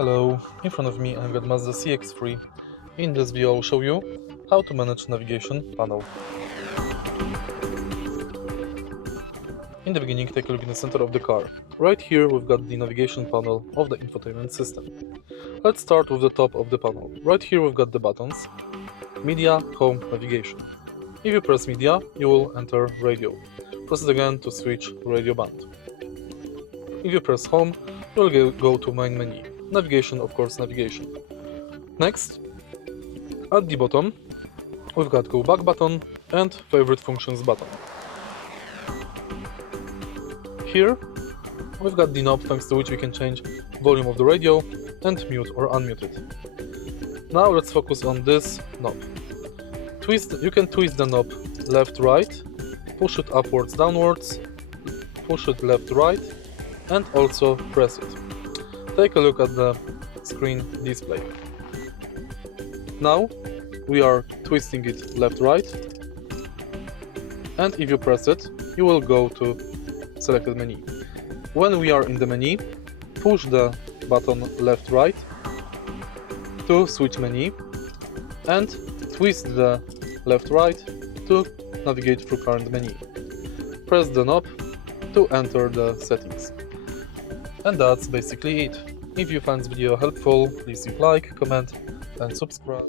Hello, in front of me I've got Mazda CX-3. In this video I'll show you how to manage navigation panel. In the beginning, take a look in the center of the car. Right here we've got the navigation panel of the infotainment system. Let's start with the top of the panel. Right here we've got the buttons: Media, Home, Navigation. If you press Media, you will enter Radio. Press it again to switch radio band. If you press Home, you will go to Main menu. Navigation, of course, navigation. Next, at the bottom, we've got Go Back button and Favorite Functions button. Here, we've got the knob thanks to which we can change volume of the radio and mute or unmute it. Now let's focus on this knob. You can twist the knob left-right, push it upwards, downwards, push it left-right, and also press it. Take a look at the screen display. Now we are twisting it left-right, and if you press it, you will go to selected menu. When we are in the menu, push the button left-right to switch menu, and twist the left-right to navigate through current menu. Press the knob to enter the settings. And that's basically it. If you find this video helpful, please leave like, comment and subscribe.